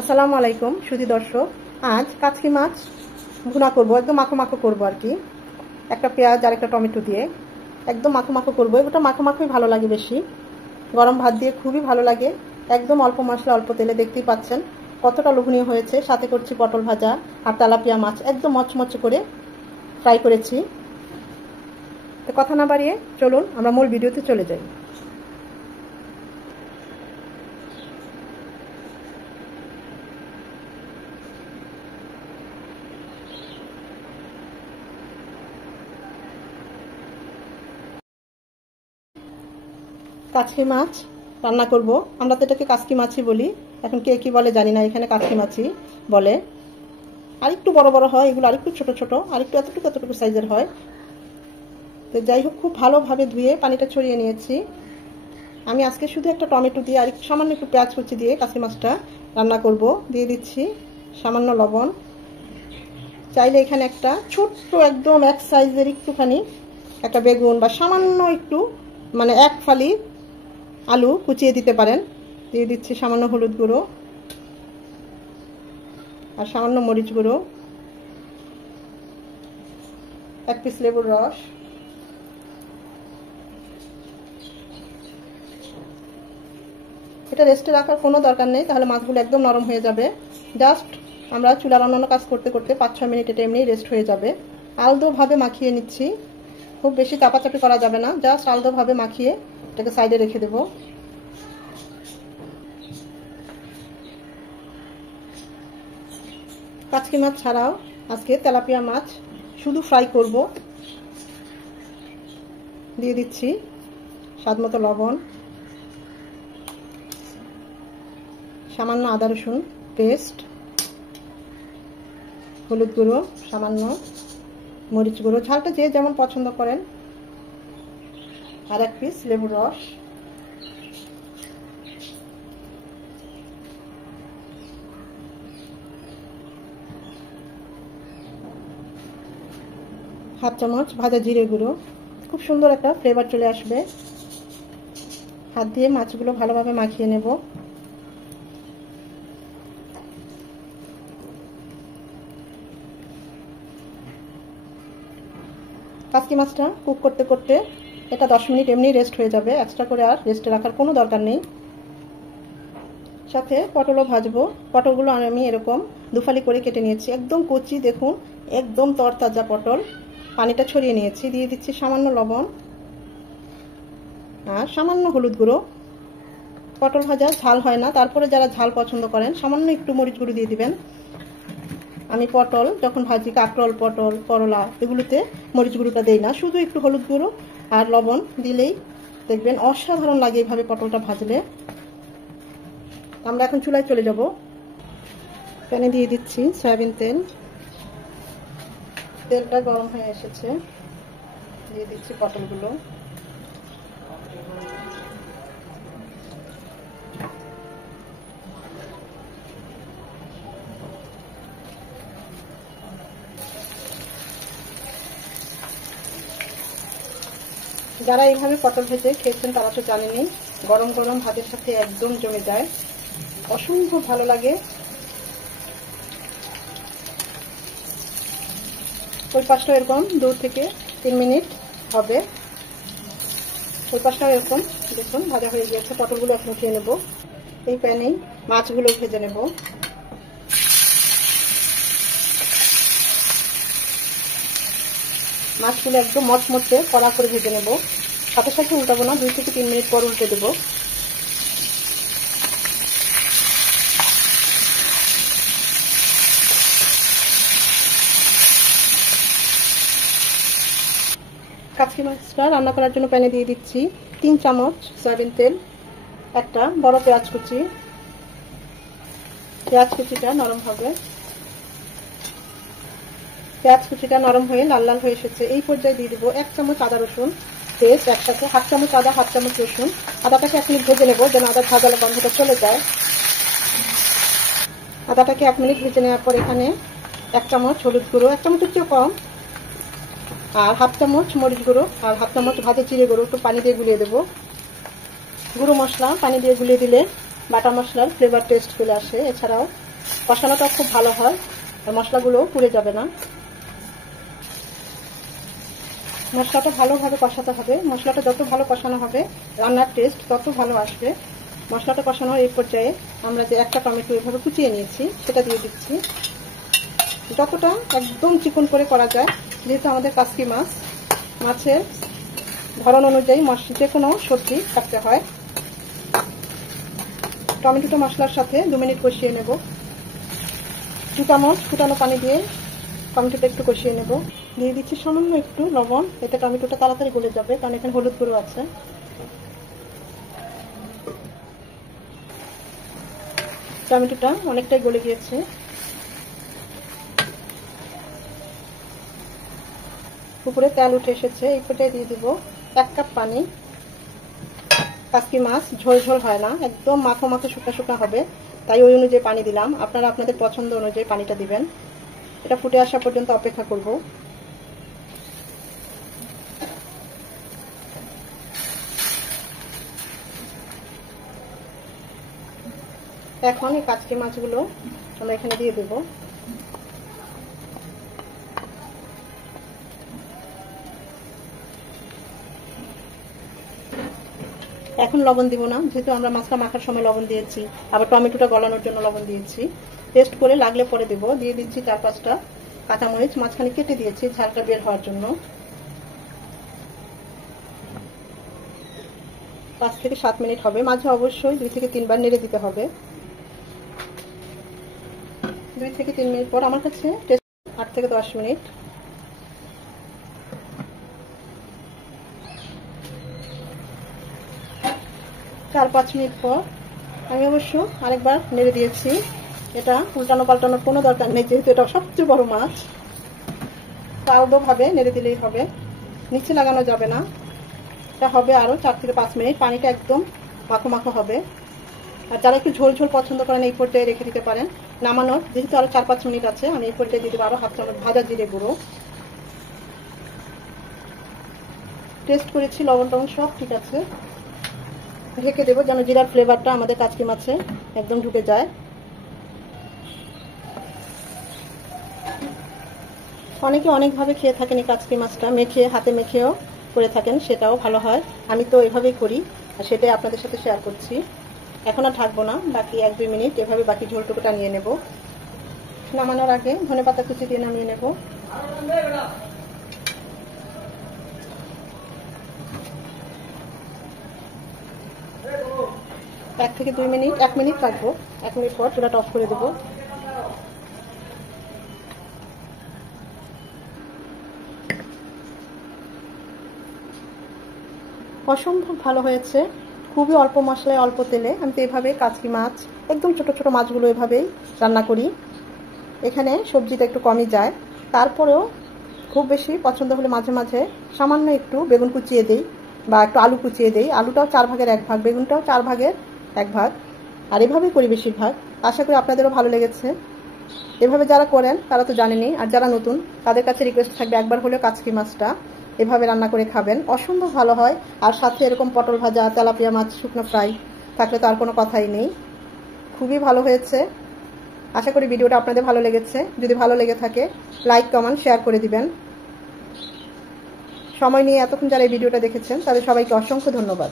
আসসালামু আলাইকুম সুধী দর্শক। আজ কাচকি মাছ ভুনা করব, একদম মাখো মাখো করব আর কি। একটা পেঁয়াজ আর একটা টমেটো দিয়ে একদম মাখো মাখো করব। ওটা মাখো মাখোই ভালো লাগে বেশি, গরম ভাত দিয়ে খুবই ভালো লাগে। একদম অল্প মশলা অল্প তেলে, দেখতেই পাচ্ছেন কতটা লোভনীয় হয়েছে। সাথে করছি পটল ভাজা আর তেলাপিয়া মাছ, একদম মচমচে করে ফ্রাই করেছি। তো কথা না বাড়িয়ে চলুন আমরা মূল ভিডিওতে চলে যাই। কাচকি মাছ রান্না করব। আমরা তো এটাকে কাচকি মাছই বলি, এখন কে কি বলে জানি না। এখানে কাচকি মাছই বলে। আরেকটু বড় বড় হয় এগুলো, আরেকটু ছোট ছোট, আরেকটু এতটুকু সাইজের হয়। তো যাই হোক, খুব ভালোভাবে ধুয়ে পানিটা ছড়িয়ে নিয়েছি। আমি আজকে শুধু একটা টমেটো দিয়ে আর সামান্য একটু পেঁয়াজ কুচি দিয়ে কাচকি মাছটা রান্না করব। দিয়ে দিচ্ছি সামান্য লবণ। চাইলে এখানে একটা ছোট্ট একদম এক সাইজের একটুখানি একটা বেগুন বা সামান্য একটু মানে এক ফালি আলু কুচিয়ে দিতে পারেন। দিয়ে দিচ্ছি সামান্য হলুদ গুঁড়ো আর সামান্য মরিচ গুঁড়ো, এক পিস লেবুর রস। এটা রেস্টে রাখার কোনো দরকার নেই, তাহলে মাছগুলো একদম নরম হয়ে যাবে। জাস্ট আমরা চুলার অন্যান্য কাজ করতে করতে 5-6 মিনিট এটা এমনি রেস্ট হয়ে যাবে। আলদোভাবে মাখিয়ে নিচ্ছি, খুব বেশি চাপাচাপি করা যাবে না, জাস্ট আলদোভাবে মাখিয়ে এটাকে সাইডে রেখে দেব। কাচকি মাছ ছাড়াও আজকে তেলাপিয়া মাছ শুধু ফ্রাই করব। দিয়ে দিচ্ছি স্বাদমতো লবণ, সামান্য আদা রসুন পেস্ট, হলুদ গুঁড়ো সামান্য, মরিচ গুঁড়ো ঝালটা যে যেমন পছন্দ করেন, আর এক পিস লেবুর রস। হাফ চামচ ভাজা জিরে গুঁড়ো, খুব সুন্দর একটা ফ্লেভার চলে আসবে। হাত দিয়ে মাছগুলো ভালোভাবে মাখিয়ে নেব। কাচকি মাছটা কুক করতে করতে এটা 10 মিনিট এমনি রেস্ট হয়ে যাবে, এক্সট্রা করে আর রেস্টে রাখার কোনো দরকার নেই। সাথে পটলও ভাজবো। পটলগুলো আমি এরকম দুফালি করে কেটে নিয়েছি, একদম কচি, দেখুন একদম তরতাজা পটল। পানিটা ছড়িয়ে নিয়েছি। দিয়ে দিচ্ছি সামান্য লবণ আর সামান্য হলুদ গুঁড়ো। পটল ভাজা ঝাল হয় না, তারপরে যারা ঝাল পছন্দ করেন সামান্য একটু মরিচ গুঁড়ো দিয়ে দিবেন। আমি পটল যখন ভাজি, কাঁকরোল, পটল, করলা, এগুলোতে মরিচ গুঁড়োটা দেই না, শুধু একটু হলুদ গুঁড়ো আর লবণ দিলেই দেখবেন অসাধারণ লাগে এইভাবে পটলটা ভাজলে। আমরা এখন চুলায় চলে যাব। প্যানে দিয়ে দিচ্ছি সয়াবিন তেল। তেলটা গরম হয়ে এসেছে, দিয়ে দিচ্ছি পটলগুলো। যারা এইভাবে পটল ভেজে খেয়েছেন তারা তো জানেনই, গরম গরম ভাতের সাথে একদম জমে যায়, অসম্ভব ভালো লাগে। ওই পাশটা এরকম 2 থেকে 3 মিনিট হবে। ওই পাশটা এরকম দেখুন ভাজা হয়ে গিয়েছে। পটলগুলো এখন উঠিয়ে নেব। এই প্যানেই মাছগুলো ভেজে নেব। মাছগুলো একদম মচমচে কড়া করে ভেজে নেব। সাথে সাথে উল্টাবো না, 2 থেকে 3 মিনিট পর উল্টে দেবো। কাচকি মাছটা রান্না করার জন্য প্যানে দিয়ে দিচ্ছি 3 চামচ সয়াবিন তেল, একটা বড় পেঁয়াজ কুচি। পেঁয়াজ কুচিটা নরম হবে। পেঁয়াজ কুচিটা নরম হয়ে লাল লাল হয়ে এসেছে। এই পর্যায়ে দিয়ে দিব 1 চামচ আদা রসুন পেস্ট, একসাথে হাফ চামচ আদা, হাফ চামচ রসুন। আদাটাকে 1 মিনিট ভেজে নেব যেন আদা ভাজার গন্ধটা চলে যায়। আদাটাকে 1 মিনিট ভেজে নেওয়ার পর এখানে 1 চামচ হলুদ গুঁড়ো, 1 চামচের চেয়ে কম, আর হাফ চামচ মরিচ গুঁড়ো আর হাফ চামচ ভাজা জিরে গুঁড়ো একটু পানি দিয়ে গুলিয়ে দেবো। গুঁড়ো মশলা পানি দিয়ে গুলিয়ে দিলে বাটা মশলার ফ্লেভার টেস্ট চলে আসে। এছাড়াও কষানোটা খুব ভালো হয়, আর মশলাগুলো পুড়ে যাবে না। মশলাটা ভালোভাবে কষাতে হবে। মশলাটা যত ভালো কষানো হবে রান্নার টেস্ট তত ভালো আসবে। মশলাটা কষানোর এই পর্যায়ে আমরা যে একটা টমেটো এভাবে কুচিয়ে নিয়েছি সেটা দিয়ে দিচ্ছি। যতটা একদম চিকন করে করা যায়, যেহেতু আমাদের কাসকি মাছ, মাছের ধরন অনুযায়ী যে কোনো সবজি কাটতে হয়। টমেটোটা মশলার সাথে 2 মিনিট কষিয়ে নেব। 2 চামচ ফুটানো পানি দিয়ে টমেটোটা একটু কষিয়ে নেব। দিয়ে দিচ্ছি সামান্য একটু লবণ, এতে টমেটোটা তাড়াতাড়ি গলে যাবে, কারণ এখানে হলুদ গুঁড়ো আছে। টমেটোটা অনেকটাই গলে গিয়েছে। উপরে তেল উঠে এসেছে, এই পর্যায়ে দিয়ে দিব 1 কাপ পানি। কাসকি মাছ ঝোল ঝোল হয় না, একদম মাখো মাখো শুকা শুকা হবে, তাই ওই অনুযায়ী পানি দিলাম। আপনারা আপনাদের পছন্দ অনুযায়ী পানিটা দিবেন। এটা ফুটে আসা পর্যন্ত অপেক্ষা করব। এখন এই কাসকি মাছগুলো আমরা এখানে দিয়ে দেব। এখন লবণ দিব না, যেহেতু আমরা মাছটা মাখার সময় লবণ দিয়েছি, আবার টমেটোটা গলানোর জন্য লবণ দিয়েছি। টেস্ট করে লাগলে পরে দেব। দিয়ে দিচ্ছি 4-5টা কাঁচামরিচ, মাঝখানে কেটে দিয়েছি ঝালটা বের হওয়ার জন্য। 5 থেকে 7 মিনিট হবে। মাঝে অবশ্যই 2 থেকে 3 বার নেড়ে দিতে হবে। 2 থেকে 3 মিনিট পর আমার কাছে 8 থেকে 10 মিনিট। চার 5 মিনিট পর আমি অবশ্য আরেকবার নেড়ে দিয়েছি। এটা উল্টানো পাল্টানোর কোনো দরকার নেই, যেহেতু এটা সবচেয়ে বড় মাছ। ভাবে নেড়ে দিলেই হবে, নিচে লাগানো যাবে না। এটা হবে আরো 4 থেকে 5 মিনিট। পানিটা একদম মাখো মাখো হবে। আর যারা একটু ঝোল ঝোল পছন্দ করেন এই পর্যায়ে রেখে দিতে পারেন। নামানোর যেহেতু আরো 4-5 মিনিট আছে, আমি এই পর্যায়ে দিয়ে দেবো আরো 1/2 চামচ ভাজা জিরে গুঁড়ো। টেস্ট করেছি, লবণ টবণ সব ঠিক আছে। ঢেকে দেবো যেন জিরার ফ্লেভারটা আমাদের কাসকি মাছে একদম ঢুকে যায়। অনেকে অনেকভাবে খেয়ে থাকেন এই কাসকি মাছটা, মেখে হাতে মেখেও করে থাকেন, সেটাও ভালো হয়। আমি তো এভাবেই করি, আর সেটাই আপনাদের সাথে শেয়ার করছি। এখন আর থাকবো না, বাকি 1-2 মিনিট এভাবে বাকি ঝোলটুকুটা নিয়ে নেব। নামানোর আগে ধনেপাতা কুচি দিয়ে নামিয়ে নেব। এক থেকে 2 মিনিট, 1 মিনিট রাখবো। 1 মিনিট পর চুলাটা অফ করে দেবো। অসম্ভব ভালো হয়েছে, খুবই অল্প মশলায় অল্প তেলে। আমি তো এভাবে কাসকি মাছ, একদম ছোট ছোট মাছগুলো এভাবেই রান্না করি। এখানে সবজিটা একটু কমই যায়, তারপরেও খুব বেশি পছন্দ হলে মাঝে মাঝে সামান্য একটু বেগুন কুচিয়ে দিই বা একটু আলু কুচিয়ে দিই। আলুটাও 4 ভাগের 1 ভাগ, বেগুনটাও 4 ভাগের 1 ভাগ, আর এভাবেই করি বেশিরভাগ। আশা করি আপনাদেরও ভালো লেগেছে। এভাবে যারা করেন তারা তো জানেনই, আর যারা নতুন তাদের কাছে রিকোয়েস্ট থাকবে একবার হলেও কাসকি মাছটা এভাবে রান্না করে খাবেন, অসম্ভব ভালো হয়। আর সাথে এরকম পটল ভাজা, তেলাপিয়া মাছ শুকনো ফ্রাই থাকলে তো আর কোনো কথাই নেই। খুবই ভালো হয়েছে। আশা করি ভিডিওটা আপনাদের ভালো লেগেছে। যদি ভালো লেগে থাকে লাইক, কমেন্ট, শেয়ার করে দিবেন। সময় নিয়ে এতক্ষণ যারা এই ভিডিওটা দেখেছেন তাদের সবাইকে অসংখ্য ধন্যবাদ।